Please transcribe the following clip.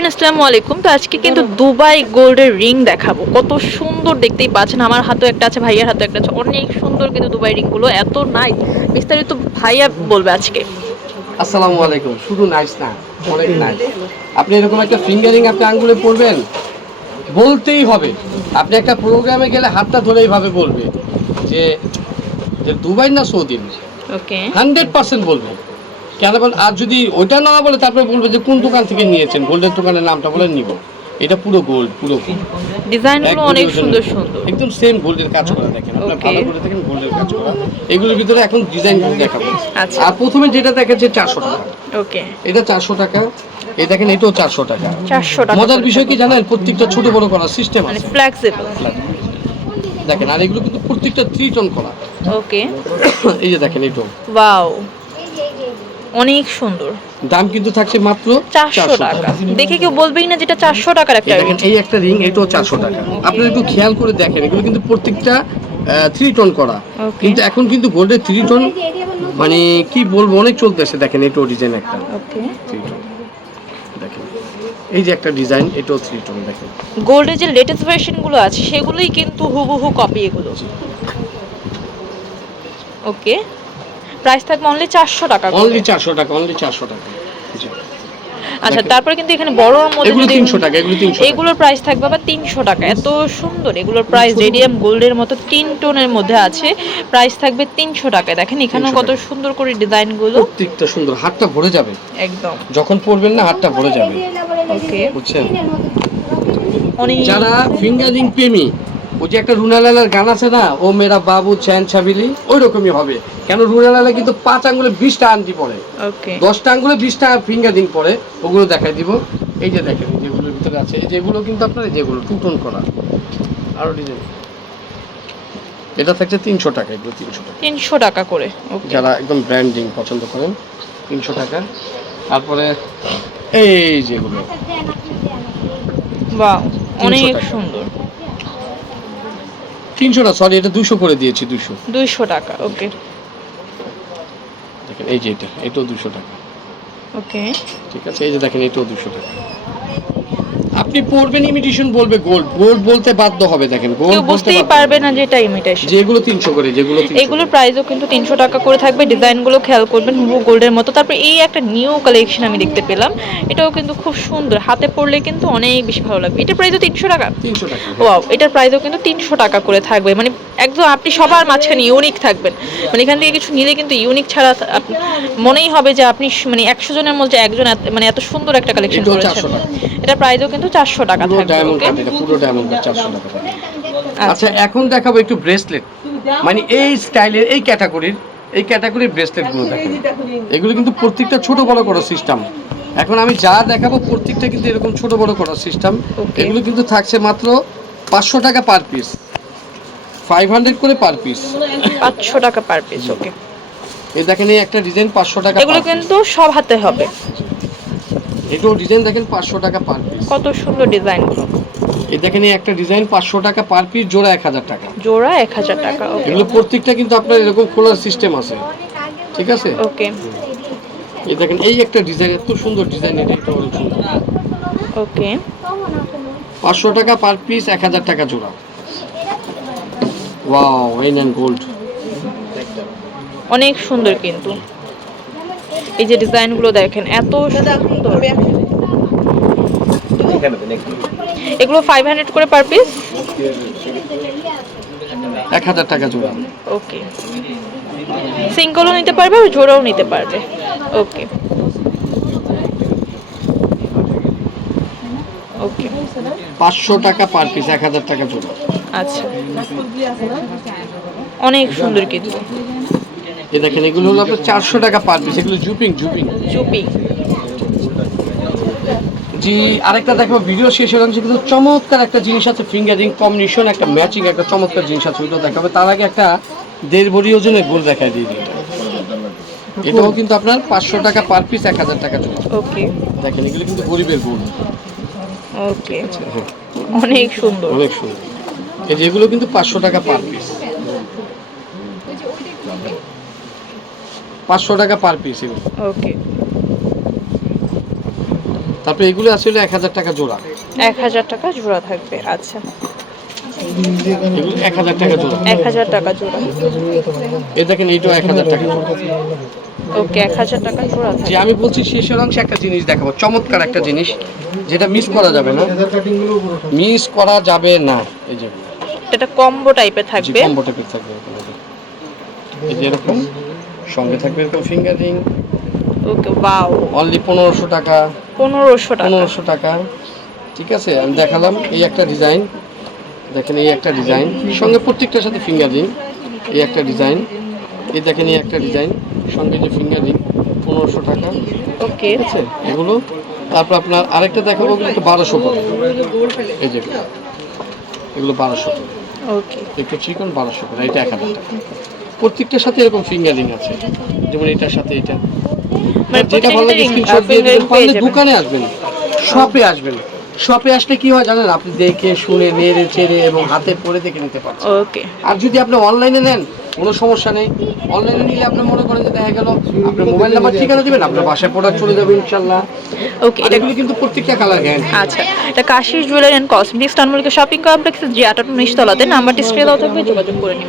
Everyone আসসালামু আলাইকুম। তো আজকে কিন্তু দুবাই গোল্ডের রিং দেখাবো। কত সুন্দর দেখতেই পাচ্ছেন। আমার হাতেও একটা আছে ভাইয়ার হাতেও একটা আছে। অনেক সুন্দর কিন্তু দুবাই রিংগুলো। এত নাই বিস্তারিত ভাইয়া বলবে আজকে। আসসালামু আলাইকুম। শুধু নাইস না অনেক নাইস আপনি এরকম একটা ফিঙ্গারিং আপনি আঙ্গুলে পড়বেন বলতেই হবে। আপনি একটা প্রোগ্রামে গেলে হাতটা ধরে এইভাবে বলবে যে যে দুবাই না সৌদি? ওকে হান্ড্রেড পার্সেন্ট বলবে। কেন বল আর যদি ওইটা না বলে তারপরে বলবে যে কোন দোকান থেকে নিয়েছেন? গোল্ডের দোকানের নামটা বলে নিব। এটা পুরো গোল্ড পুরো gold। ডিজাইনগুলো অনেক সুন্দর সুন্দর। একদম সেম গোল্ডের কাজ করা দেখেন। আপনার. ভালো করে দেখেন গোল্ডের কাজ করা। এগুলোর ভিতরে এখন ডিজাইন দেখাবো। আচ্ছা। আর প্রথমে যেটা দেখাচ্ছে চারশো টাকা। ওকে এটা চারশো টাকা। এই দেখেন এটাও চারশো টাকা। চারশো টাকা। মজার বিষয় কি। জানেন? প্রত্যেকটা ছোট বড় করার সিস্টেম মানে আছে। ফ্লেক্সিবল দেখেন আর এগুলো কিন্তু প্রত্যেকটা থ্রি টন করা। ওকে এই যে দেখেন এটাও। ওয়াও অনেক সুন্দর। দাম কিন্তু থাকছে মাত্র চারশো টাকা। দেখে কেউ বলবেই না যেটা চারশো টাকার একটা এই এই একটা রিং এটাও চারশো টাকা। আপনারা একটু খেয়াল করে দেখেন এগুলো কিন্তু প্রত্যেকটা থ্রি টন করা। কিন্তু এখন কিন্তু গোল্ডের থ্রি টন মানে কি বলব অনেক চলতেছে দেখেন এটাও ডিজাইন একটা। ওকে থ্রি টন দেখেন এই যে একটা ডিজাইন এটাও থ্রি টন দেখেন। গোল্ডের যে লেটেস্ট ভার্সনগুলো আছে সেগুলোই কিন্তু হুবহু কপি এগুলো। ওকে প্রাইস থাকবে অনলি চারশো টাকা। অনলি চারশো টাকা অনলি চারশো টাকা। আচ্ছা তারপরে কিন্তু এখানে বড় মধ্যে এগুলো যদি 300 টাকা, এগুলো 300 টাকা। এগুলোর প্রাইস থাকবে আবার তিনশো টাকা। এত সুন্দর এগুলোর প্রাইস রেডিয়াম গোল্ডের মতো তিন টোনের মধ্যে আছে। প্রাইস থাকবে তিনশো টাকায়। দেখেন 300 কত সুন্দর করে ডিজাইনগুলো। প্রত্যেকটা সুন্দর হাতটা ভরে যাবে। একদম। যখন পরবেন না হাতটা ভরে যাবে। ওকে বুঝছেন? যারা ফিঙ্গারিং প্রেমী ওই যে একটা রুনালালার গান আছে না ও মেরা বাবু চ্যান ছাবিলি ওই রকমই হবে। কেন রুনালালা কিন্তু পাঁচ আঙ্গুলে বিশটা আংটি পড়ে। দশটা আঙ্গুলে বিশটা ফিঙ্গারিং পরে ওগুলো দেখাই দিব। এই যে দেখেন যেগুলোর ভিতরে আছে যেগুলো কিন্তু আপনার যেগুলো টু টোন করা। আরও ডিজাইন। এটা থাকছে তিনশো টাকা এগুলো তিনশো টাকা। তিনশো টাকা করে যারা একদম ব্র্যান্ডিং পছন্দ করেন তিনশো টাকা। তারপরে এই যেগুলো বাহ অনেক সুন্দর। তিনশো না সরি এটা দুশো করে দিয়েছি দুশো। দুইশো টাকা ওকে। দেখেন এই যে এটা এটাও দুশো টাকা। ওকে। ঠিক আছে এই যে দেখেন এটাও দুশো টাকা। আপনি পড়বেন ইমিটেশন বলবে গোল্ড গোল্ড বলতে বাধ্য হবে দেখেন গোল্ড কেউ বুঝতেই পারবে না যে এটা ইমিটেশন যেগুলো তিনশো করে যেগুলো 300 এগুলোর প্রাইসও কিন্তু তিনশো টাকা করে থাকবে। ডিজাইনগুলো খেয়াল করবেন হুবু গোল্ডের মতো। তারপর এই একটা নিউ কালেকশন আমি দেখতে পেলাম। এটাও কিন্তু খুব সুন্দর। হাতে পড়লে কিন্তু অনেক বেশি ভালো লাগবে। এটার প্রাইসও তিনশো টাকা। তিনশো টাকা। ওয়াও এটার প্রাইসও কিন্তু তিনশো টাকা করে থাকবে। মানে একদম আপনি সবার মাঝখানে ইউনিক থাকবেন। মানে এখান থেকে কিছু নিলে কিন্তু ইউনিক ছাড়া মনেই হবে যে আপনি মানে একশো জনের মধ্যে একজন মানে এত সুন্দর একটা কালেকশন করেছেন। 400 টাকা। প্রাইসও কিন্তু চারশো টাকা থাকবে এটা পুরো ডায়মন্ড চারশো টাকা আচ্ছা। আচ্ছা এখন দেখাবো একটু ব্রেসলেট মানে এই স্টাইলের এই ক্যাটাগরির এই ক্যাটাগরির ব্রেসলেটগুলো দেখেন এগুলো কিন্তু প্রত্যেকটা ছোট বড় করার সিস্টেম এখন আমি যা দেখাবো প্রত্যেকটা কিন্তু এরকম ছোট বড় করার সিস্টেম এগুলো কিন্তু থাকছে মাত্র পাঁচশো টাকা পার পিস ফাইভ হান্ড্রেড করে পার পিস পাঁচশো টাকা পার পিস ওকে এই দেখেন এই একটা ডিজাইন পাঁচশো টাকা এগুলো কিন্তু সব হাতে হবে। এটাও ডিজাইন দেখেন পাঁচশো টাকা পার পিস কত সুন্দর ডিজাইন এই দেখেন এই একটা ডিজাইন পাঁচশো টাকা পার পিস জোড়া এক হাজার টাকা। জোড়া এক হাজার টাকা এগুলো প্রত্যেকটা কিন্তু আপনার এরকম খোলার সিস্টেম আছে। ঠিক আছে? ওকে এই দেখেন এই একটা ডিজাইন এত সুন্দর ডিজাইন এটা একটা অনেক সুন্দর। ওকে পাঁচশো টাকা পার পিস এক হাজার টাকা জোড়া। ওয়াও এই নেন গোল্ড অনেক সুন্দর কিন্তু। এই যে ডিজাইনগুলো দেখেন এত সুন্দর। এগুলো ফাইভ হান্ড্রেড করে পার পিস এক হাজার টাকা জোড়া। ওকে সিঙ্গলও নিতে পারবে আর জোড়াও নিতে পারবে। ওকে ওকে পাঁচশো টাকা পার পিস এক হাজার টাকা জোড়া। আচ্ছা। অনেক সুন্দর কিন্তু। এই দেখেন এগুলো হলো আপনার চারশো টাকা পার পিস এগুলো জুপিং জুপিং। চুপি জি আরেকটা দেখো ভিডিও শেষ হলাম কিন্তু চমৎকার একটা জিনিস আছে ফিঙ্গারিং কম্বিনেশন একটা ম্যাচিং একটা চমৎকার জিনিস আছে ওইটাও দেখাবে। তার আগে একটা দেড় বড়ি ওজনের গোল দেখায় দিয়ে দিই। এটাও কিন্তু আপনার পাঁচশো টাকা পার পিস এক হাজার টাকা জোড়া। ওকে দেখেন এগুলো কিন্তু গরিবের গোল। ওকে অনেক সুন্দর। অনেক সুন্দর। এই যেগুলো কিন্তু পাঁচশো টাকা পার পিস পাঁচশো টাকা পার পিস এগুলো। ওকে তারপরে এগুলো আসলে এক হাজার টাকা জোড়া। এক হাজার টাকা জোড়া থাকবে আচ্ছা। এগুলো এক হাজার টাকা জোড়া। এক হাজার টাকা জোড়া। এ দেখেন এইটাও এক হাজার টাকা। জোড়া ওকে এক হাজার টাকা জোড়া যে আমি বলছি শেষের অংশে একটা জিনিস দেখাবো চমৎকার একটা জিনিস যেটা মিস করা যাবে না। মিস করা যাবে না। এই যে এটা কম্বো টাইপের থাকবে। কম্বো টাইপের থাকবে এই যে। এরকম সঙ্গে থাকবে এরকম finger ring okay wow only পনেরোশো টাকা। পনেরোশো টাকা। পনেরোশো টাকা। ঠিক আছে আমি দেখালাম এই একটা ডিজাইন দেখেন এই একটা ডিজাইন সঙ্গে প্রত্যেকটার সাথে ফিঙ্গার রিং এই একটা ডিজাইন এই দেখেন এই একটা ডিজাইন সঙ্গে যে ফিঙ্গার রিং পনেরোশো টাকা। ওকে। আছে এগুলো। তারপর আপনার আরেকটা দেখাবো একটু বারোশো করে। এই যে এগুলো বারোশো করে। ওকে। একটু চিকন বারোশো করে এটা এক হাজার টাকা। প্রত্যেকটার সাথে এরকম ফিঙ্গারিং আছে। যেমন এটার সাথে এটা। মানে যেটা ভালো লাগে স্ক্রিনশট দিয়ে দিবেন পারলে দোকানে আসবেন শপে আসবেন শপে আসলে কি হয় জানেন? আপনি দেখে শুনে নেড়ে চেড়ে এবং হাতে পরে দেখে নিতে পারছেন। ওকে আর যদি আপনি অনলাইনে নেন কোনো সমস্যা নেই। অনলাইনে নিলে আপনি মনে করেন যে দেখা গেল আপনার মোবাইল নাম্বার ঠিকানা দিবেন আপনার বাসায় প্রোডাক্ট চলে যাবে ইনশাল্লাহ ওকে এটা কিন্তু প্রত্যেকটা কালার গ্যারান্টি আচ্ছা এটা কাশি জুয়েলারি অ্যান্ড কসমেটিক্স টানমলিকা শপিং কমপ্লেক্সের যে আটান্ন নিচতলাতে নাম্বারটি স্ক্রিনে দেওয়া থাকবে যোগাযোগ করে নিন।